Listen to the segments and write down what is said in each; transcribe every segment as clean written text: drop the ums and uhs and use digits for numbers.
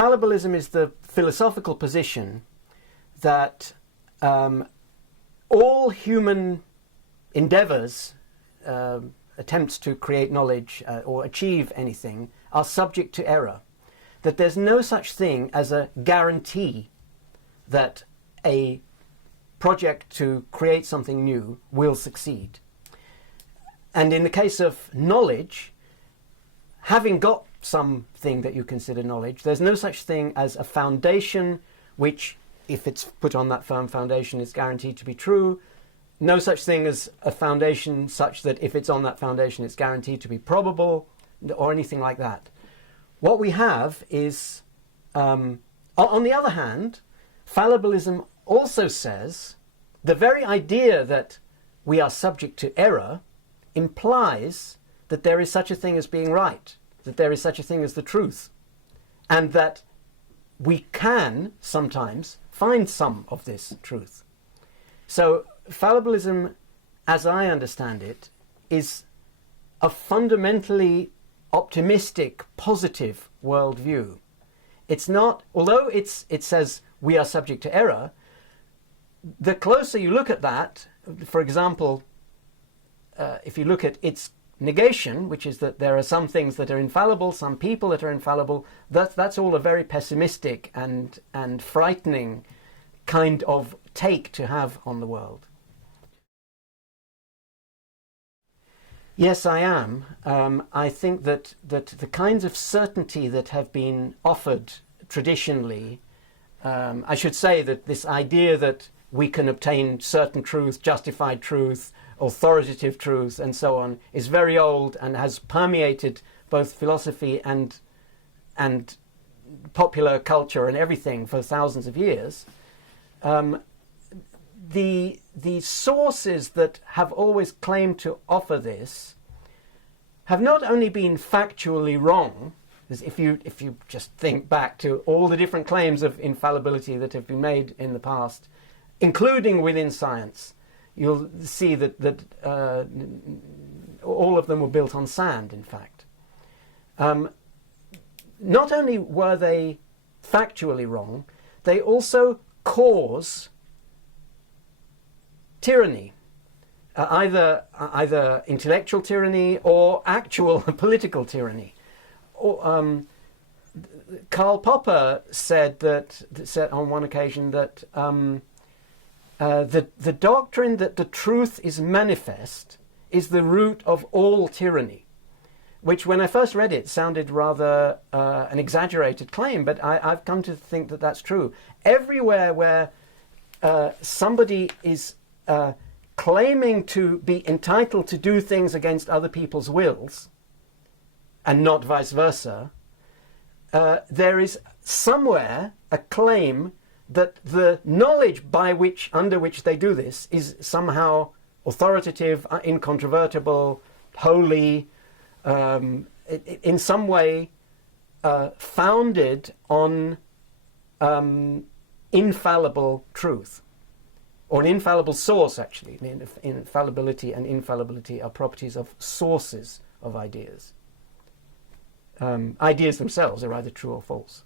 fallibilism is the philosophical position that all human endeavors, attempts to create knowledge or achieve anything, are subject to error. That there's no such thing as a guarantee that a project to create something new will succeed. And in the case of knowledge, having got something that you consider knowledge, there's no such thing as a foundation which, if it's put on that firm foundation, is guaranteed to be true. No such thing as a foundation such that if it's on that foundation, it's guaranteed to be probable, or anything like that. What we have is, on the other hand, fallibilism also says the very idea that we are subject to error implies that there is such a thing as being right, that there is such a thing as the truth, and that we can sometimes find some of this truth. So fallibilism, as I understand it, is a fundamentally optimistic, positive worldview. It's not, although it says we are subject to error, the closer you look at that, for example, if you look at its negation, which is that there are some things that are infallible, some people that are infallible, that's all a very pessimistic and frightening kind of take to have on the world. Yes, I am. I think that the kinds of certainty that have been offered traditionally, I should say that this idea that we can obtain certain truth, justified truth, authoritative truth, and so on, is very old and has permeated both philosophy and popular culture and everything for thousands of years. The sources that have always claimed to offer this have not only been factually wrong, because if you just think back to all the different claims of infallibility that have been made in the past, including within science, you'll see that all of them were built on sand, in fact. Not only were they factually wrong, they also cause tyranny, either intellectual tyranny or actual political tyranny. Karl Popper said on one occasion that the doctrine that the truth is manifest is the root of all tyranny, which when I first read it sounded rather an exaggerated claim, but I've come to think that that's true. Everywhere where somebody is claiming to be entitled to do things against other people's wills, and not vice versa, there is somewhere a claim that the knowledge under which they do this is somehow authoritative, incontrovertible, holy, in some way founded on infallible truth, or an infallible source, actually. Infallibility and infallibility are properties of sources of ideas. Ideas themselves are either true or false.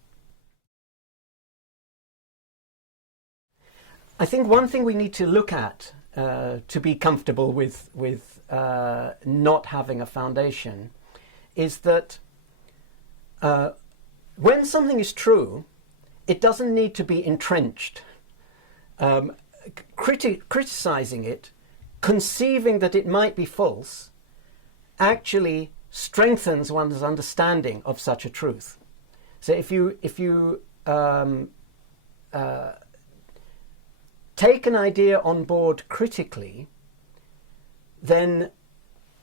I think one thing we need to look at to be comfortable with not having a foundation is that when something is true, it doesn't need to be entrenched. Criticizing it, conceiving that it might be false, actually strengthens one's understanding of such a truth. So if you take an idea on board critically, then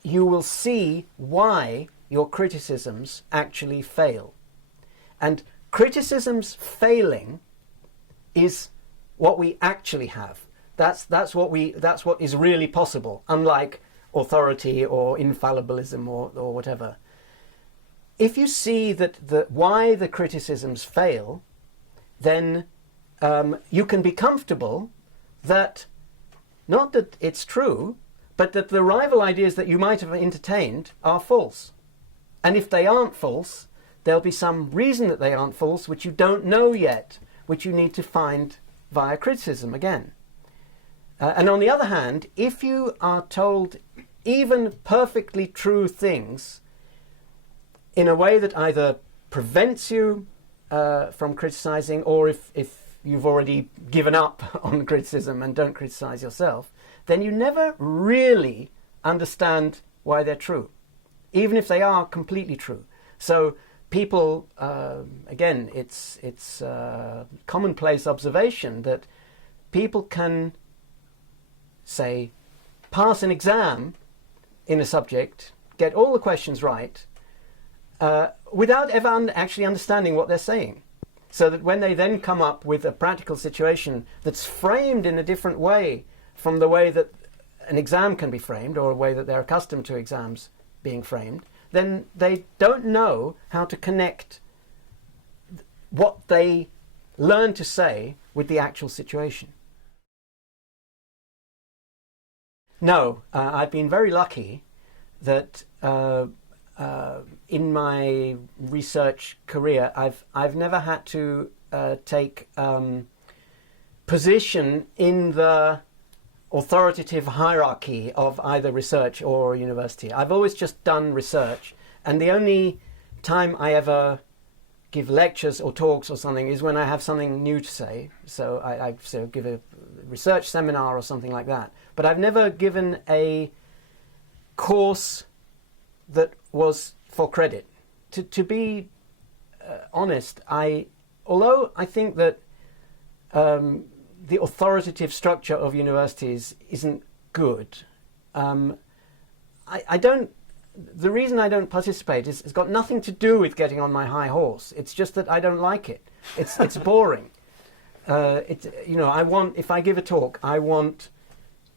you will see why your criticisms actually fail. And criticisms failing is what we actually have. That's what is really possible, unlike authority or infallibilism or whatever. If you see that why the criticisms fail, then you can be comfortable that not that it's true, but that the rival ideas that you might have entertained are false. And if they aren't false, there'll be some reason that they aren't false which you don't know yet, which you need to find via criticism again. And on the other hand, if you are told even perfectly true things in a way that either prevents you from criticizing, or if you've already given up on criticism and don't criticize yourself, then you never really understand why they're true, even if they are completely true. So people, again, it's commonplace observation that people can, say, pass an exam in a subject, get all the questions right, without ever actually understanding what they're saying. So that when they then come up with a practical situation that's framed in a different way from the way that an exam can be framed, or a way that they're accustomed to exams being framed, then they don't know how to connect what they learn to say with the actual situation. No, I've been very lucky that in my research career I've never had to take position in the authoritative hierarchy of either research or university. I've always just done research, and the only time I ever give lectures or talks or something is when I have something new to say. So I give a research seminar or something like that. But I've never given a course that was for credit. To be honest, although I think that the authoritative structure of universities isn't good, I don't. The reason I don't participate it's got nothing to do with getting on my high horse. It's just that I don't like it. It's boring. I want, if I give a talk, I want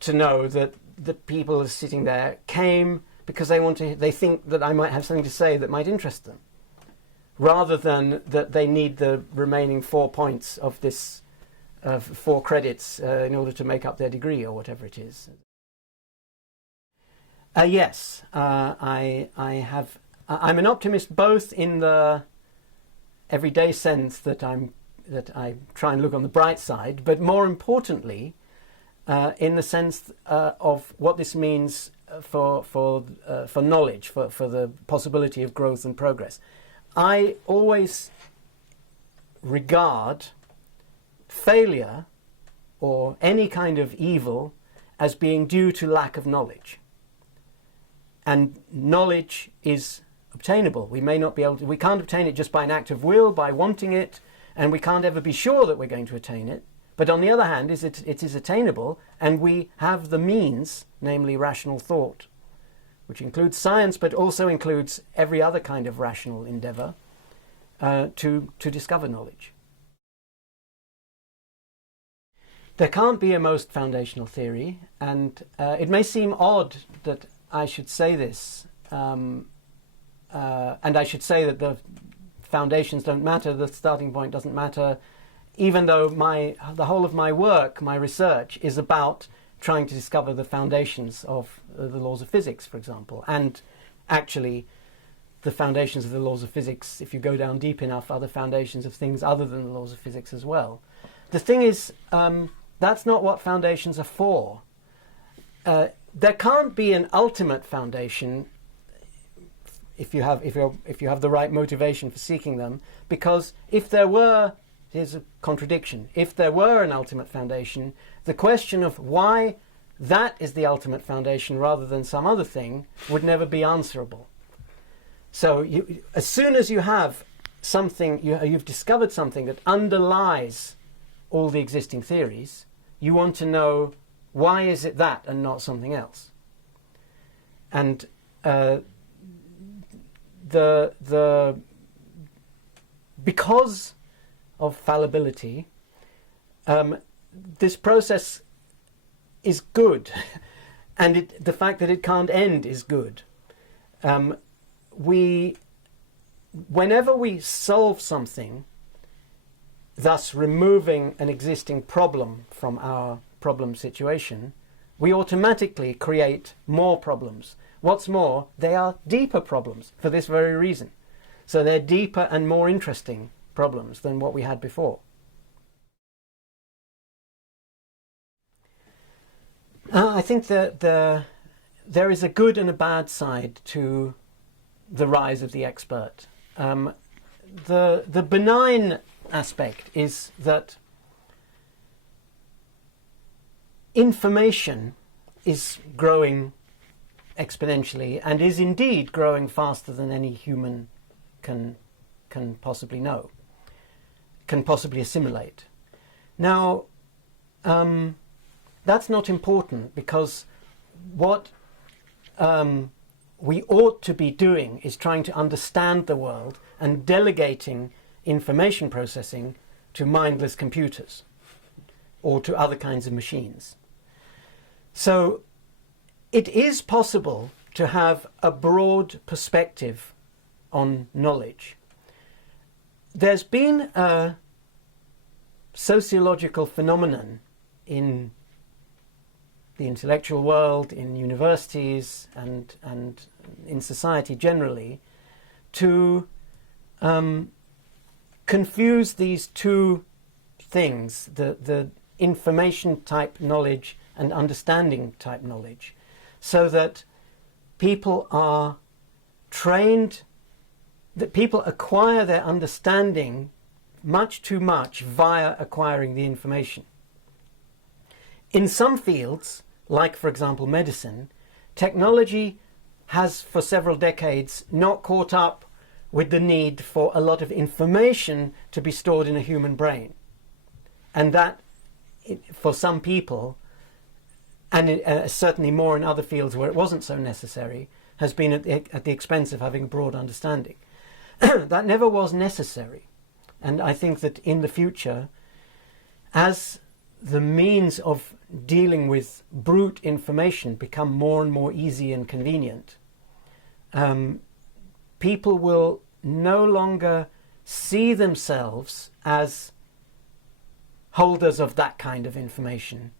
to know that the people are sitting there came because they think that I might have something to say that might interest them, rather than that they need the remaining 4 points of this 4 credits in order to make up their degree or whatever it is. Yes, I'm an optimist both in the everyday sense that I try and look on the bright side, but more importantly, in the sense of what this means for knowledge, for the possibility of growth and progress. I always regard failure or any kind of evil as being due to lack of knowledge. And knowledge is obtainable. We may not be able to, we can't obtain it just by an act of will, by wanting it, and we can't ever be sure that we're going to attain it. But on the other hand, it is attainable, and we have the means, namely rational thought, which includes science, but also includes every other kind of rational endeavor, to discover knowledge. There can't be a most foundational theory, and it may seem odd that I should say this, and I should say that the foundations don't matter, the starting point doesn't matter, even though the whole of my work, my research, is about trying to discover the foundations of the laws of physics, for example, and actually the foundations of the laws of physics, if you go down deep enough, are the foundations of things other than the laws of physics as well. The thing is, that's not what foundations are for. There can't be an ultimate foundation if you have the right motivation for seeking them, because if there were, here's a contradiction, if there were an ultimate foundation, the question of why that is the ultimate foundation rather than some other thing would never be answerable. So as soon as you have something, you've discovered something that underlies all the existing theories, you want to know, why is it that and not something else? And because of fallibility, this process is good, and the fact that it can't end is good. Whenever we solve something, thus removing an existing problem from our problem situation, we automatically create more problems. What's more, they are deeper problems for this very reason. So they're deeper and more interesting problems than what we had before. I think that there is a good and a bad side to the rise of the expert. The benign aspect is that information is growing exponentially and is indeed growing faster than any human can possibly know, can possibly assimilate. Now, that's not important, because what we ought to be doing is trying to understand the world and delegating information processing to mindless computers or to other kinds of machines. So it is possible to have a broad perspective on knowledge. There's been a sociological phenomenon in the intellectual world, in universities, and in society generally, to confuse these two things, the information type knowledge and understanding type knowledge, so that people are trained, that people acquire their understanding much too much via acquiring the information. In some fields, like for example medicine, technology has for several decades not caught up with the need for a lot of information to be stored in a human brain. And that, for some people, and certainly more in other fields where it wasn't so necessary, has been at the expense of having a broad understanding. That never was necessary. And I think that in the future, as the means of dealing with brute information become more and more easy and convenient, people will no longer see themselves as holders of that kind of information.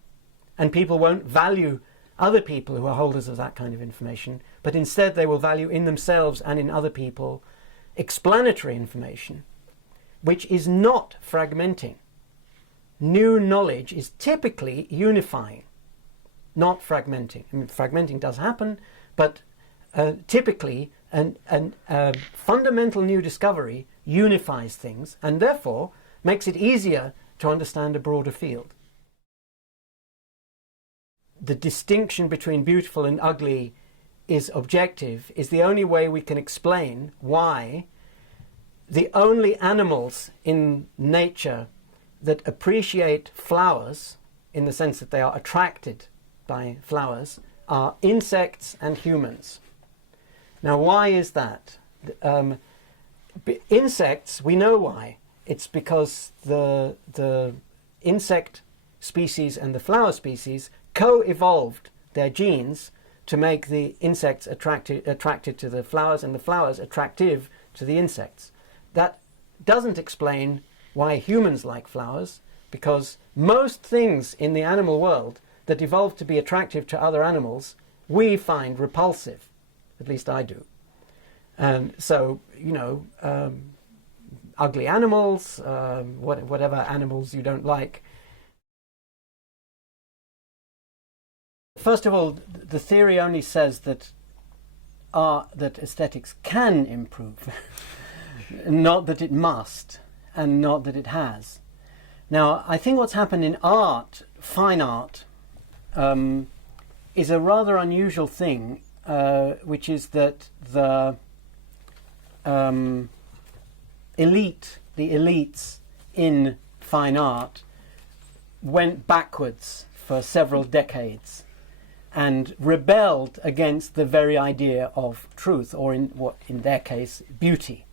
And people won't value other people who are holders of that kind of information, but instead they will value in themselves and in other people explanatory information, which is not fragmenting. New knowledge is typically unifying, not fragmenting. I mean, fragmenting does happen, but typically a fundamental new discovery unifies things and therefore makes it easier to understand a broader field. The distinction between beautiful and ugly is objective, is the only way we can explain why the only animals in nature that appreciate flowers, in the sense that they are attracted by flowers, are insects and humans. Now, why is that? Insects, we know why. It's because the insect species and the flower species co-evolved their genes to make the insects attracted to the flowers and the flowers attractive to the insects. That doesn't explain why humans like flowers, because most things in the animal world that evolved to be attractive to other animals, we find repulsive. At least I do. So, you know, ugly animals, whatever animals you don't like. First of all, the theory only says that aesthetics can improve, not that it must, and not that it has. Now, I think what's happened in art, fine art, is a rather unusual thing, which is that the elites in fine art went backwards for several decades and rebelled against the very idea of truth, or in their case, beauty.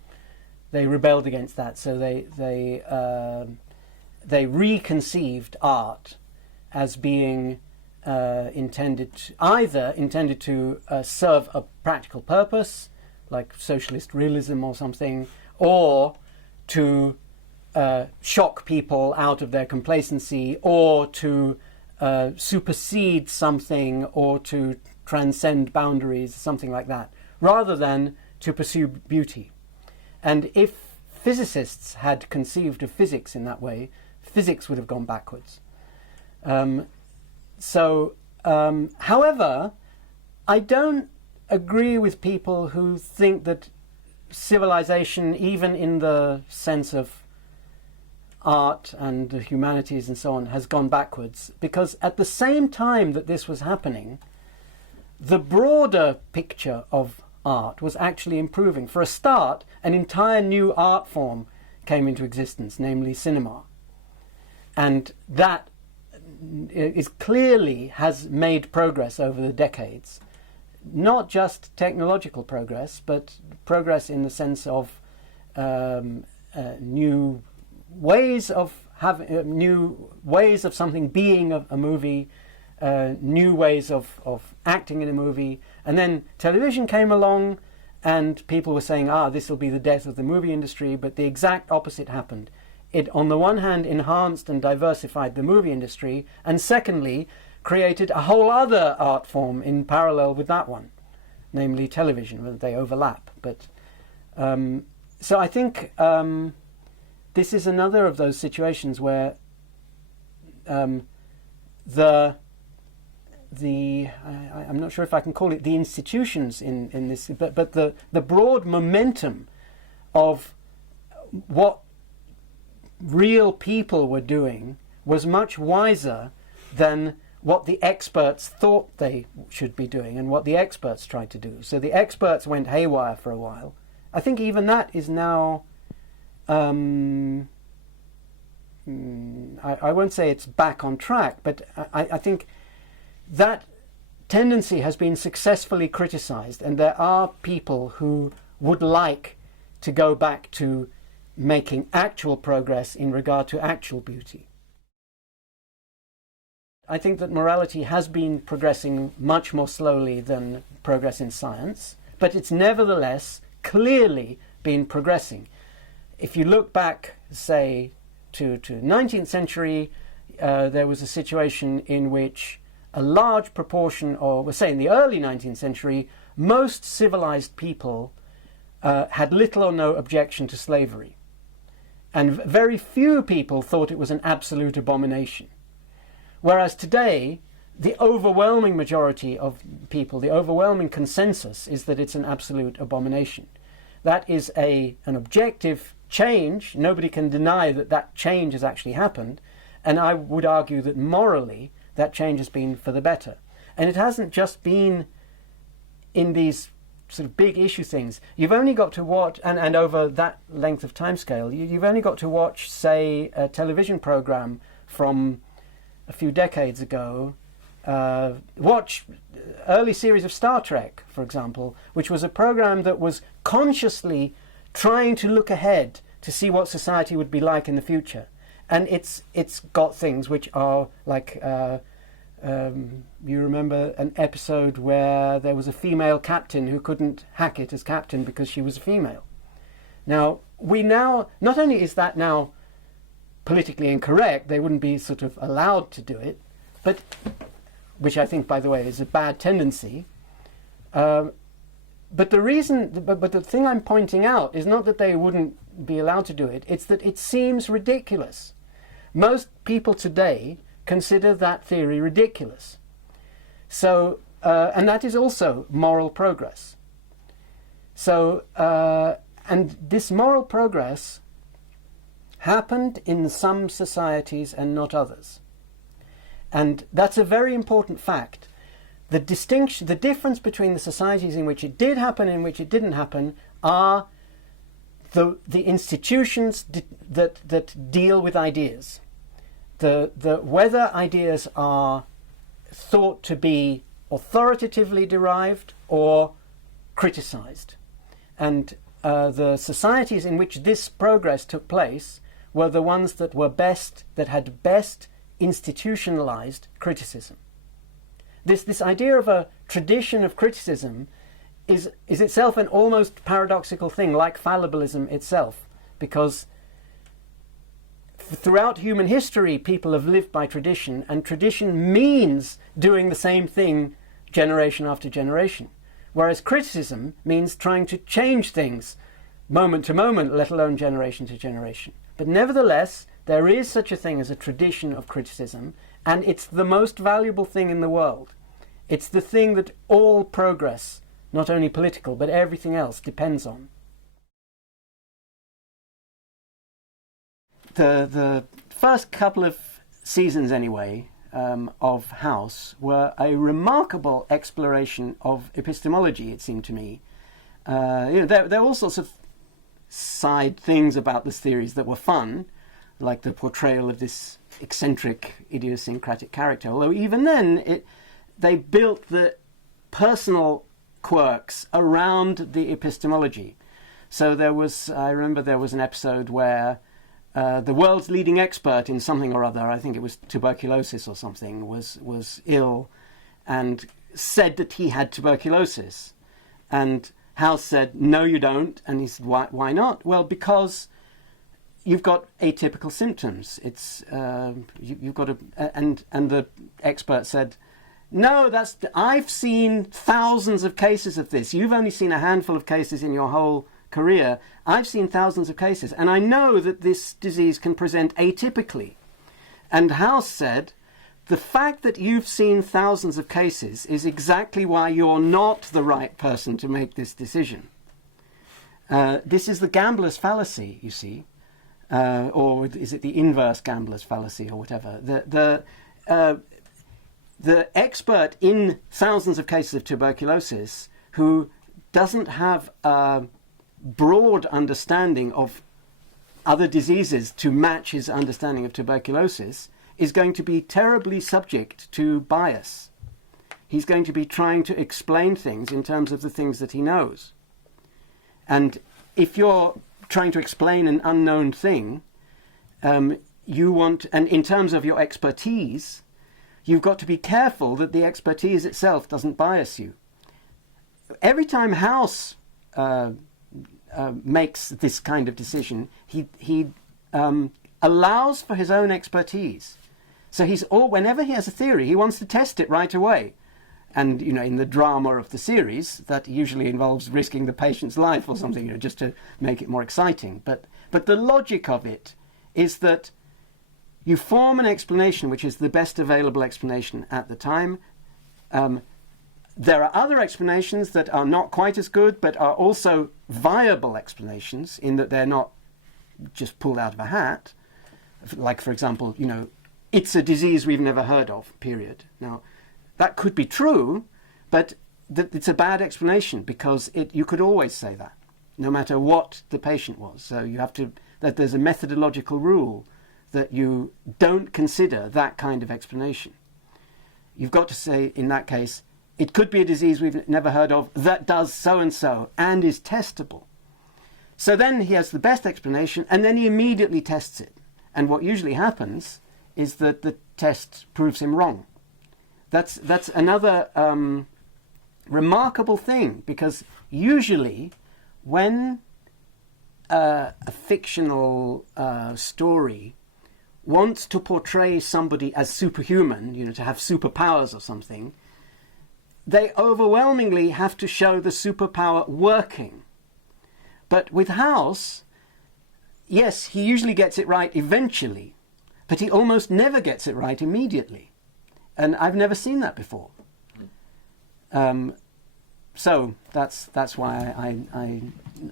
They rebelled against that, so they reconceived art as being intended to serve a practical purpose, like socialist realism or something, or to shock people out of their complacency, or to supersede something, or to transcend boundaries, something like that, rather than to pursue beauty. And if physicists had conceived of physics in that way, physics would have gone backwards. However, I don't agree with people who think that civilization, even in the sense of art and the humanities and so on, has gone backwards, because at the same time that this was happening, the broader picture of art was actually improving. For a start, an entire new art form came into existence, namely cinema. And that is clearly has made progress over the decades. Not just technological progress, but progress in the sense of new ways of something being a movie, new ways of acting in a movie. And then television came along, and people were saying, this will be the death of the movie industry, but the exact opposite happened. It, on the one hand, enhanced and diversified the movie industry, and secondly, created a whole other art form in parallel with that one, namely television. They overlap. But so I think this is another of those situations where I'm not sure if I can call it the institutions in this, but the broad momentum of what real people were doing was much wiser than what the experts thought they should be doing and what the experts tried to do. So the experts went haywire for a while. I think even that is now, I won't say it's back on track, but I think that tendency has been successfully criticized, and there are people who would like to go back to making actual progress in regard to actual beauty. I think that morality has been progressing much more slowly than progress in science, but it's nevertheless clearly been progressing. If you look back, say, to 19th century, there was a situation in which a large proportion, or we'll say in the early 19th century, most civilized people had little or no objection to slavery. And very few people thought it was an absolute abomination. Whereas today, the overwhelming majority of people, the overwhelming consensus is that it's an absolute abomination. That is an objective change. Nobody can deny that that change has actually happened. And I would argue that morally, that change has been for the better. And it hasn't just been in these sort of big issue things. You've only got to watch, and over that length of timescale, you've only got to watch, say, a television program from a few decades ago. Watch early series of Star Trek, for example, which was a program that was consciously trying to look ahead to see what society would be like in the future. And it's got things which are like, you remember an episode where there was a female captain who couldn't hack it as captain because she was a female. Now, not only is that now politically incorrect, they wouldn't be sort of allowed to do it, but, which I think, by the way, is a bad tendency. But the thing I'm pointing out is not that they wouldn't be allowed to do it, it's that it seems ridiculous. Most people today consider that theory ridiculous. So, and that is also moral progress. So, and this moral progress happened in some societies and not others. And that's a very important fact. The difference between the societies in which it did happen and in which it didn't happen are the institutions that deal with ideas. Whether ideas are thought to be authoritatively derived or criticized. And the societies in which this progress took place were the ones that had best institutionalized criticism. This idea of a tradition of criticism is itself an almost paradoxical thing, like fallibilism itself, because throughout human history people have lived by tradition, and tradition means doing the same thing generation after generation, whereas criticism means trying to change things moment to moment, let alone generation to generation. But nevertheless, there is such a thing as a tradition of criticism, and it's the most valuable thing in the world. It's the thing that all progress, not only political, but everything else, depends on. The first couple of seasons, anyway, of House were a remarkable exploration of epistemology, it seemed to me. There are all sorts of side things about this theories that were fun, like the portrayal of this eccentric, idiosyncratic character. Although even then, they built the personal quirks around the epistemology. So I remember there was an episode where the world's leading expert in something or other, I think it was tuberculosis or something, was ill and said that he had tuberculosis. And House said, "No, you don't." And he said, "Why not?" "Well, because you've got atypical symptoms. It's you've got and the expert said, "No, I've seen thousands of cases of this. You've only seen a handful of cases in your whole career. I've seen thousands of cases, and I know that this disease can present atypically." And House said, "The fact that you've seen thousands of cases is exactly why you're not the right person to make this decision." This is the gambler's fallacy, you see. Or is it the inverse gambler's fallacy or whatever? The expert in thousands of cases of tuberculosis who doesn't have a broad understanding of other diseases to match his understanding of tuberculosis is going to be terribly subject to bias. He's going to be trying to explain things in terms of the things that he knows. And if you're trying to explain an unknown thing, and in terms of your expertise, you've got to be careful that the expertise itself doesn't bias you. Every time House makes this kind of decision, he allows for his own expertise. So whenever he has a theory, he wants to test it right away. And, in the drama of the series, that usually involves risking the patient's life or something, just to make it more exciting. But the logic of it is that you form an explanation which is the best available explanation at the time. There are other explanations that are not quite as good, but are also viable explanations in that they're not just pulled out of a hat. Like, for example, it's a disease we've never heard of, period. Now, that could be true, but it's a bad explanation because you could always say that, no matter what the patient was. So that there's a methodological rule that you don't consider that kind of explanation. You've got to say, in that case, it could be a disease we've never heard of that does so-and-so and is testable. So then he has the best explanation, and then he immediately tests it. And what usually happens is that the test proves him wrong. That's another remarkable thing, because usually when a fictional story wants to portray somebody as superhuman, to have superpowers or something, they overwhelmingly have to show the superpower working. But with House, yes, he usually gets it right eventually, but he almost never gets it right immediately. And I've never seen that before. So that's why I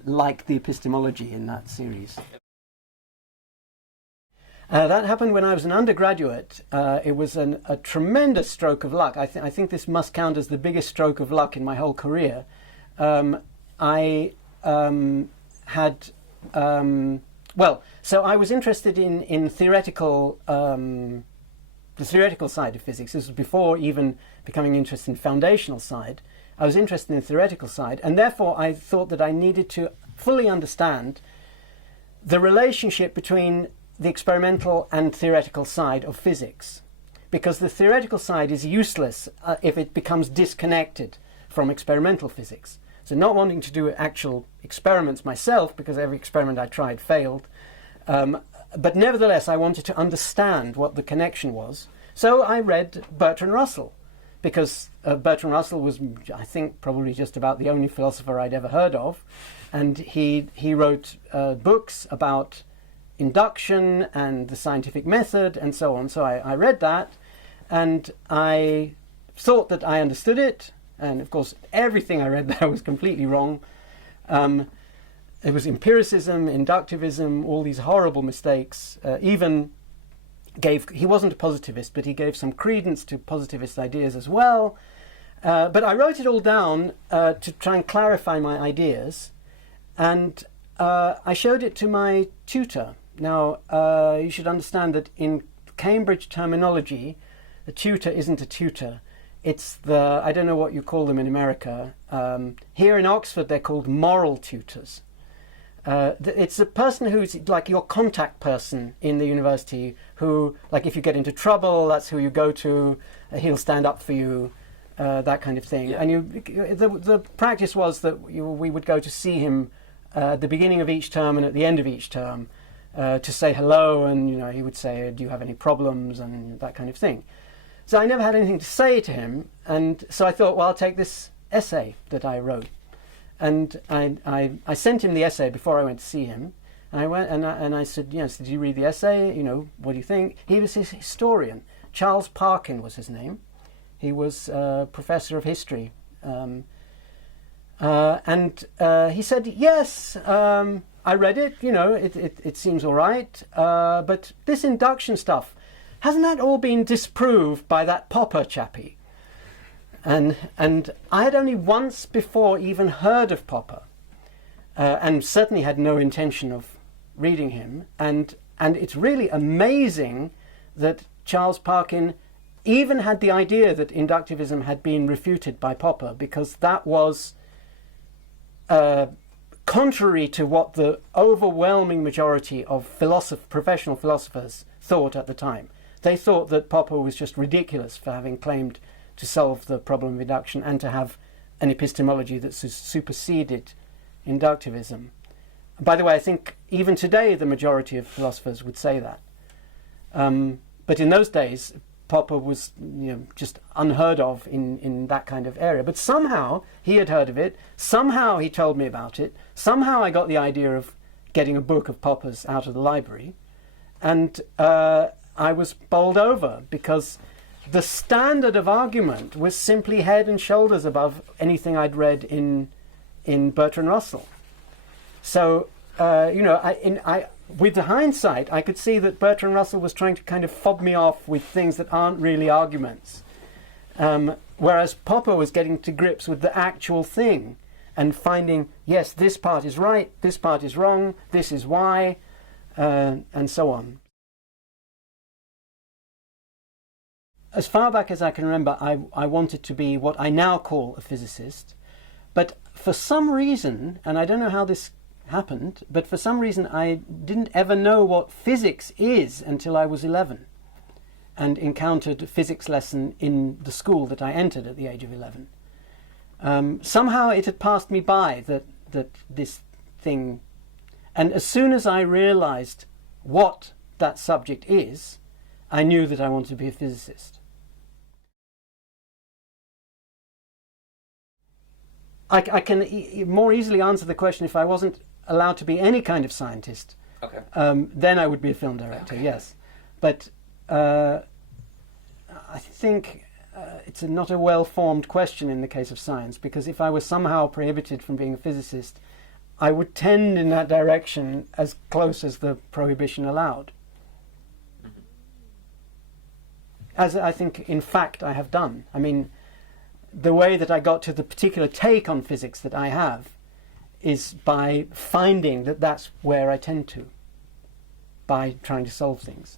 like the epistemology in that series. That happened when I was an undergraduate. It was a tremendous stroke of luck. I think this must count as the biggest stroke of luck in my whole career. I was interested in theoretical, the theoretical side of physics. This was before even becoming interested in foundational side. I was interested in the theoretical side, and therefore I thought that I needed to fully understand the relationship between the experimental and theoretical side of physics, because the theoretical side is useless if it becomes disconnected from experimental physics. So not wanting to do actual experiments myself, because every experiment I tried failed, but nevertheless I wanted to understand what the connection was. So I read Bertrand Russell, because Bertrand Russell was, I think, probably just about the only philosopher I'd ever heard of, and he wrote books about induction and the scientific method and so on. So I read that, and I thought that I understood it, and of course everything I read there was completely wrong. It was empiricism, inductivism, all these horrible mistakes. He wasn't a positivist, but he gave some credence to positivist ideas as well. But I wrote it all down to try and clarify my ideas, and I showed it to my tutor. Now, you should understand that in Cambridge terminology, a tutor isn't a tutor. It's I don't know what you call them in America. Here in Oxford, they're called moral tutors. It's a person who's like your contact person in the university who, like if you get into trouble, that's who you go to, he'll stand up for you, that kind of thing. Yeah. And the practice was that we would go to see him at the beginning of each term and at the end of each term to say hello, and he would say, do you have any problems, and that kind of thing. So I never had anything to say to him, and so I thought, well, I'll take this essay that I wrote. And I sent him the essay before I went to see him. And I went and I said, yes, did you read the essay? What do you think? He was his historian. Charles Parkin was his name. He was a professor of history. And he said, yes, I read it, it seems all right. But this induction stuff, hasn't that all been disproved by that Popper chappie? And I had only once before even heard of Popper, and certainly had no intention of reading him. And it's really amazing that Charles Parkin even had the idea that inductivism had been refuted by Popper, because that was contrary to what the overwhelming majority of professional philosophers thought at the time. They thought that Popper was just ridiculous for having claimed to solve the problem of induction and to have an epistemology that superseded inductivism. By the way, I think even today the majority of philosophers would say that. But in those days, Popper was just unheard of in that kind of area. But somehow he had heard of it, somehow he told me about it, somehow I got the idea of getting a book of Popper's out of the library, and I was bowled over, because the standard of argument was simply head and shoulders above anything I'd read in Bertrand Russell. So, with the hindsight, I could see that Bertrand Russell was trying to kind of fob me off with things that aren't really arguments, whereas Popper was getting to grips with the actual thing and finding, yes, this part is right, this part is wrong, this is why, and so on. As far back as I can remember, I wanted to be what I now call a physicist. But for some reason, and I don't know how this happened, but for some reason I didn't ever know what physics is until I was 11 and encountered a physics lesson in the school that I entered at the age of 11. Somehow it had passed me by that this thing, and as soon as I realized what that subject is, I knew that I wanted to be a physicist. I can more easily answer the question if I wasn't allowed to be any kind of scientist. Okay. Then I would be a film director, okay. Yes. But I think it's not a well-formed question in the case of science, because if I was somehow prohibited from being a physicist, I would tend in that direction as close as the prohibition allowed. Mm-hmm. As I think, in fact, I have done. I mean, the way that I got to the particular take on physics that I have is by finding that that's where I tend to, by trying to solve things.